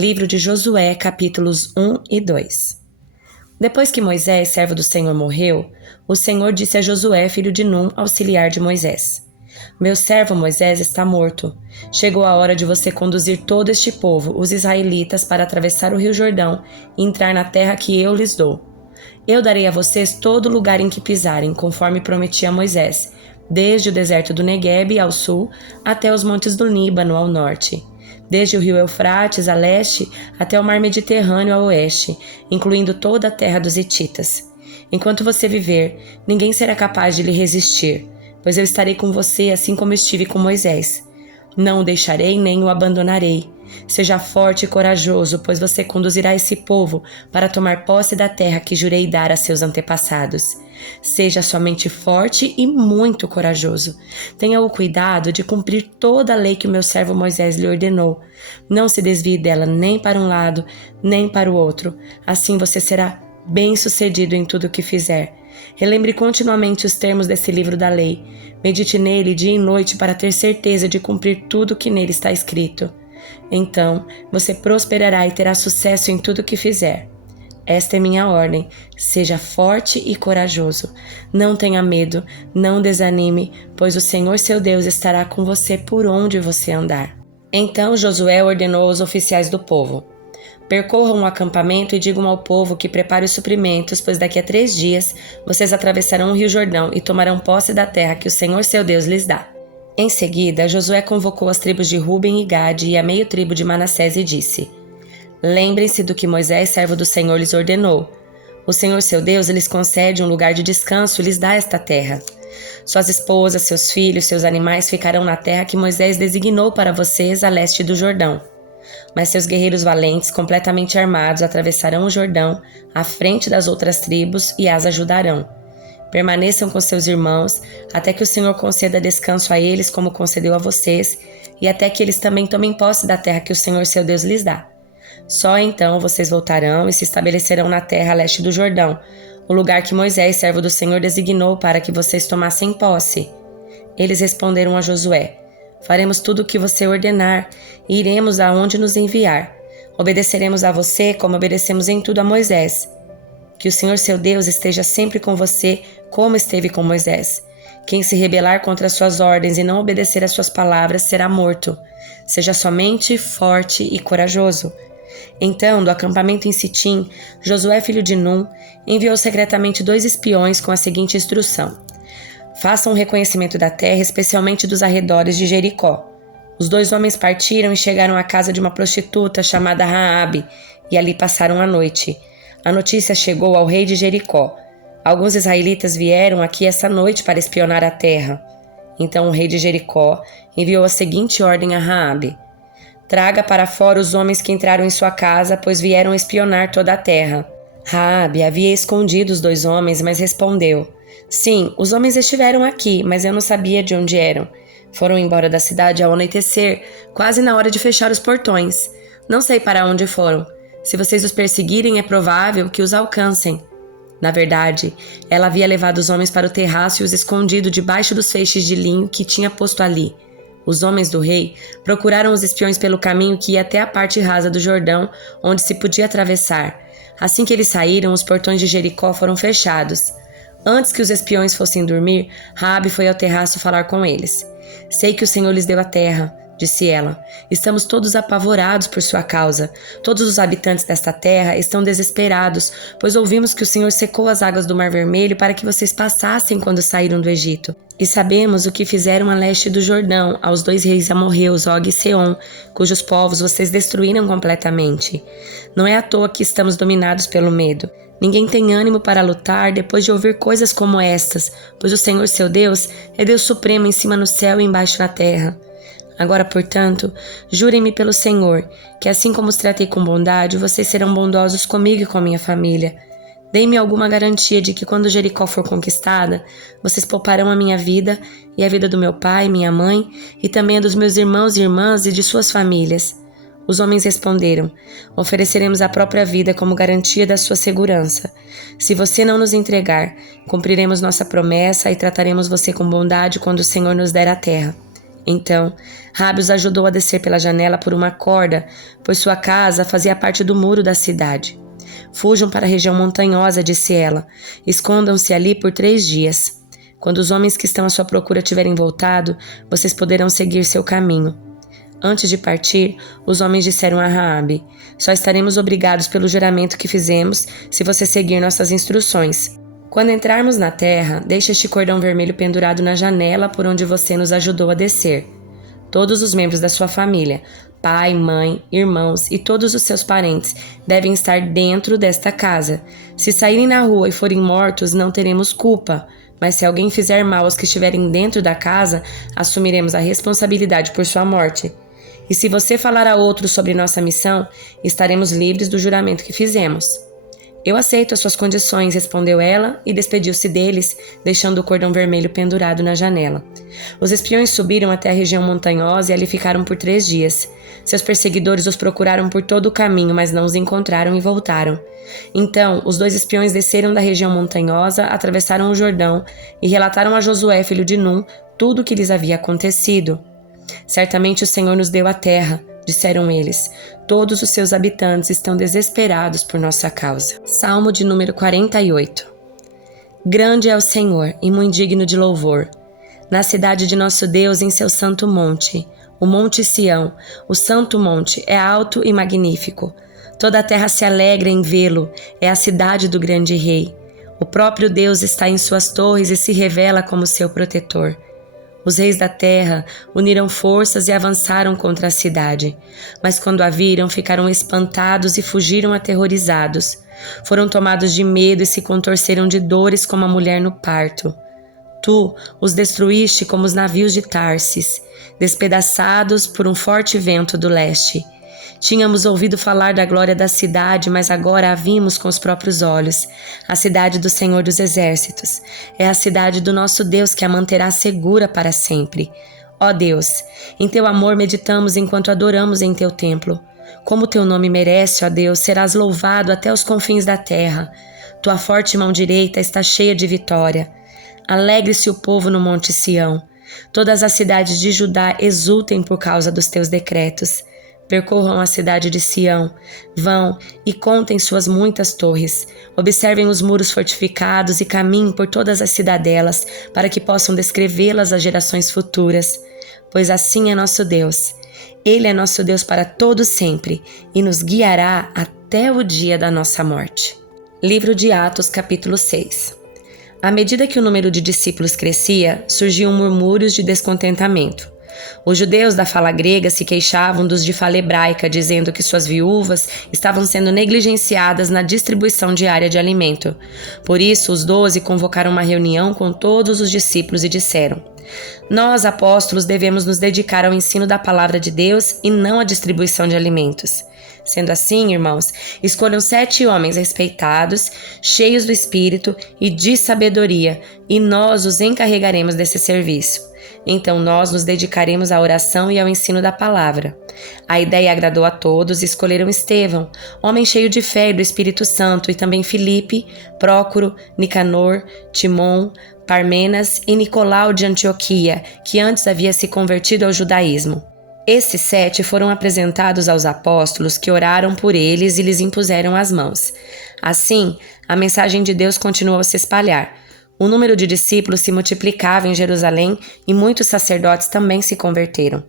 Livro de Josué, capítulos 1 e 2. Depois que Moisés, servo do Senhor, morreu, o Senhor disse a Josué, filho de Num, auxiliar de Moisés: Meu servo Moisés está morto. Chegou a hora de você conduzir todo este povo, os israelitas, para atravessar o rio Jordão e entrar na terra que eu lhes dou. Eu darei a vocês todo lugar em que pisarem, conforme prometi a Moisés, desde o deserto do Neguebe ao sul até os montes do Líbano ao norte, desde o rio Eufrates a leste até o mar Mediterrâneo a oeste, incluindo toda a terra dos hititas. Enquanto você viver, ninguém será capaz de lhe resistir, pois eu estarei com você assim como estive com Moisés. Não o deixarei nem o abandonarei. Seja forte e corajoso, pois você conduzirá esse povo para tomar posse da terra que jurei dar a seus antepassados. Seja somente forte e muito corajoso. Tenha o cuidado de cumprir toda a lei que o meu servo Moisés lhe ordenou. Não se desvie dela nem para um lado, nem para o outro. Assim você será bem-sucedido em tudo o que fizer. Relembre continuamente os termos desse livro da lei. Medite nele dia e noite para ter certeza de cumprir tudo o que nele está escrito. Então você prosperará e terá sucesso em tudo o que fizer. Esta é minha ordem: seja forte e corajoso. Não tenha medo, não desanime, pois o Senhor seu Deus estará com você por onde você andar. Então Josué ordenou aos oficiais do povo: Percorram o acampamento e digam ao povo que prepare os suprimentos, pois daqui a 3 dias vocês atravessarão o rio Jordão e tomarão posse da terra que o Senhor seu Deus lhes dá. Em seguida, Josué convocou as tribos de Ruben e Gade e a meio tribo de Manassés e disse: Lembrem-se do que Moisés, servo do Senhor, lhes ordenou. O Senhor seu Deus lhes concede um lugar de descanso e lhes dá esta terra. Suas esposas, seus filhos, seus animais ficarão na terra que Moisés designou para vocês a leste do Jordão. Mas seus guerreiros valentes, completamente armados, atravessarão o Jordão à frente das outras tribos e as ajudarão. Permaneçam com seus irmãos até que o Senhor conceda descanso a eles como concedeu a vocês e até que eles também tomem posse da terra que o Senhor seu Deus lhes dá. Só então vocês voltarão e se estabelecerão na terra a leste do Jordão, o lugar que Moisés, servo do Senhor, designou para que vocês tomassem posse. Eles responderam a Josué: Faremos tudo o que você ordenar e iremos aonde nos enviar. Obedeceremos a você como obedecemos em tudo a Moisés. Que o Senhor seu Deus esteja sempre com você, como esteve com Moisés. Quem se rebelar contra suas ordens e não obedecer às suas palavras será morto. Seja somente forte e corajoso. Então, do acampamento em Sitim, Josué, filho de Num, enviou secretamente 2 espiões com a seguinte instrução: Façam um reconhecimento da terra, especialmente dos arredores de Jericó. Os 2 homens partiram e chegaram à casa de uma prostituta chamada Raabe, e ali passaram a noite. A notícia chegou ao rei de Jericó: Alguns israelitas vieram aqui essa noite para espionar a terra. Então o rei de Jericó enviou a seguinte ordem a Raabe: Traga para fora os homens que entraram em sua casa, pois vieram espionar toda a terra. Raabe havia escondido os 2 homens, mas respondeu: Sim, os homens estiveram aqui, mas eu não sabia de onde eram. Foram embora da cidade ao anoitecer, quase na hora de fechar os portões. Não sei para onde foram. Se vocês os perseguirem, é provável que os alcancem. Na verdade, ela havia levado os homens para o terraço e os escondido debaixo dos feixes de linho que tinha posto ali. Os homens do rei procuraram os espiões pelo caminho que ia até a parte rasa do Jordão, onde se podia atravessar. Assim que eles saíram, os portões de Jericó foram fechados. Antes que os espiões fossem dormir, Raabe foi ao terraço falar com eles. Sei que o Senhor lhes deu a terra, disse ela. Estamos todos apavorados por sua causa. Todos os habitantes desta terra estão desesperados, pois ouvimos que o Senhor secou as águas do Mar Vermelho para que vocês passassem quando saíram do Egito. E sabemos o que fizeram a leste do Jordão, aos 2 reis amorreus, Og e Seom, cujos povos vocês destruíram completamente. Não é à toa que estamos dominados pelo medo. Ninguém tem ânimo para lutar depois de ouvir coisas como estas, pois o Senhor seu Deus é Deus supremo em cima no céu e embaixo na terra. Agora, portanto, jurem-me pelo Senhor, que assim como os tratei com bondade, vocês serão bondosos comigo e com a minha família. Deem-me alguma garantia de que quando Jericó for conquistada, vocês pouparão a minha vida e a vida do meu pai e minha mãe, e também a dos meus irmãos e irmãs e de suas famílias. Os homens responderam: Ofereceremos a própria vida como garantia da sua segurança. Se você não nos entregar, cumpriremos nossa promessa e trataremos você com bondade quando o Senhor nos der a terra. Então, Raabe os ajudou a descer pela janela por uma corda, pois sua casa fazia parte do muro da cidade. Fujam para a região montanhosa, disse ela. Escondam-se ali por 3 dias. Quando os homens que estão à sua procura tiverem voltado, vocês poderão seguir seu caminho. Antes de partir, os homens disseram a Raabe: só estaremos obrigados pelo juramento que fizemos se você seguir nossas instruções. Quando entrarmos na terra, deixe este cordão vermelho pendurado na janela por onde você nos ajudou a descer. Todos os membros da sua família, pai, mãe, irmãos e todos os seus parentes devem estar dentro desta casa. Se saírem na rua e forem mortos, não teremos culpa, mas se alguém fizer mal aos que estiverem dentro da casa, assumiremos a responsabilidade por sua morte. E se você falar a outros sobre nossa missão, estaremos livres do juramento que fizemos. Eu aceito as suas condições, respondeu ela e despediu-se deles, deixando o cordão vermelho pendurado na janela. Os espiões subiram até a região montanhosa e ali ficaram por 3 dias. Seus perseguidores os procuraram por todo o caminho, mas não os encontraram e voltaram. Então, os 2 espiões desceram da região montanhosa, atravessaram o Jordão e relataram a Josué, filho de Num, tudo o que lhes havia acontecido. Certamente o Senhor nos deu a terra, disseram eles. Todos os seus habitantes estão desesperados por nossa causa. Salmo de número 48. Grande é o Senhor e muito digno de louvor. Na cidade de nosso Deus, em seu santo monte, o Monte Sião, o santo monte, é alto e magnífico. Toda a terra se alegra em vê-lo, é a cidade do grande rei. O próprio Deus está em suas torres e se revela como seu protetor. Os reis da terra uniram forças e avançaram contra a cidade. Mas quando a viram, ficaram espantados e fugiram aterrorizados. Foram tomados de medo e se contorceram de dores como a mulher no parto. Tu os destruíste como os navios de Tarsis, despedaçados por um forte vento do leste. Tínhamos ouvido falar da glória da cidade, mas agora a vimos com os próprios olhos. A cidade do Senhor dos Exércitos. É a cidade do nosso Deus que a manterá segura para sempre. Ó Deus, em teu amor meditamos enquanto adoramos em teu templo. Como teu nome merece, ó Deus, serás louvado até os confins da terra. Tua forte mão direita está cheia de vitória. Alegre-se o povo no Monte Sião. Todas as cidades de Judá exultem por causa dos teus decretos. Percorram a cidade de Sião, vão e contem suas muitas torres. Observem os muros fortificados e caminhem por todas as cidadelas, para que possam descrevê-las às gerações futuras. Pois assim é nosso Deus. Ele é nosso Deus para todo sempre e nos guiará até o dia da nossa morte. Livro de Atos, capítulo 6. À medida que o número de discípulos crescia, surgiam murmúrios de descontentamento. Os judeus da fala grega se queixavam dos de fala hebraica, dizendo que suas viúvas estavam sendo negligenciadas na distribuição diária de alimento. Por isso, os 12 convocaram uma reunião com todos os discípulos e disseram: Nós, apóstolos, devemos nos dedicar ao ensino da palavra de Deus e não à distribuição de alimentos. Sendo assim, irmãos, escolham 7 homens respeitados, cheios do Espírito e de sabedoria, e nós os encarregaremos desse serviço. Então nós nos dedicaremos à oração e ao ensino da palavra. A ideia agradou a todos e escolheram Estevão, homem cheio de fé e do Espírito Santo, e também Filipe, Prócoro, Nicanor, Timon, Parmenas e Nicolau de Antioquia, que antes havia se convertido ao judaísmo. Esses 7 foram apresentados aos apóstolos, que oraram por eles e lhes impuseram as mãos. Assim, a mensagem de Deus continuou a se espalhar. O número de discípulos se multiplicava em Jerusalém e muitos sacerdotes também se converteram.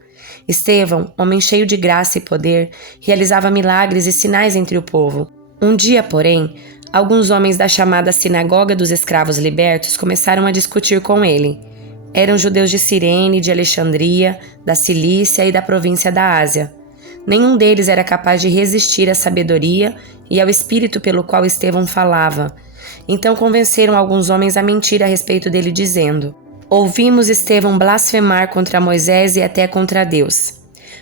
Estevão, homem cheio de graça e poder, realizava milagres e sinais entre o povo. Um dia, porém, alguns homens da chamada Sinagoga dos Escravos Libertos começaram a discutir com ele. Eram judeus de Cirene, de Alexandria, da Cilícia e da província da Ásia. Nenhum deles era capaz de resistir à sabedoria e ao espírito pelo qual Estevão falava. Então convenceram alguns homens a mentir a respeito dele, dizendo: Ouvimos Estevão blasfemar contra Moisés e até contra Deus.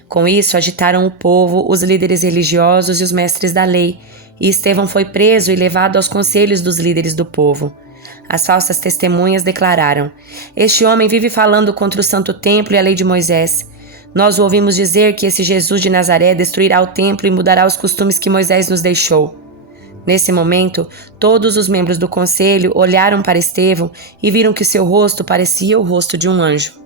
Com isso agitaram o povo, os líderes religiosos e os mestres da lei, e Estevão foi preso e levado aos conselhos dos líderes do povo. As falsas testemunhas declararam: Este homem vive falando contra o santo templo e a lei de Moisés. Nós o ouvimos dizer que esse Jesus de Nazaré destruirá o templo e mudará os costumes que Moisés nos deixou. Nesse momento, todos os membros do conselho olharam para Estevão e viram que seu rosto parecia o rosto de um anjo.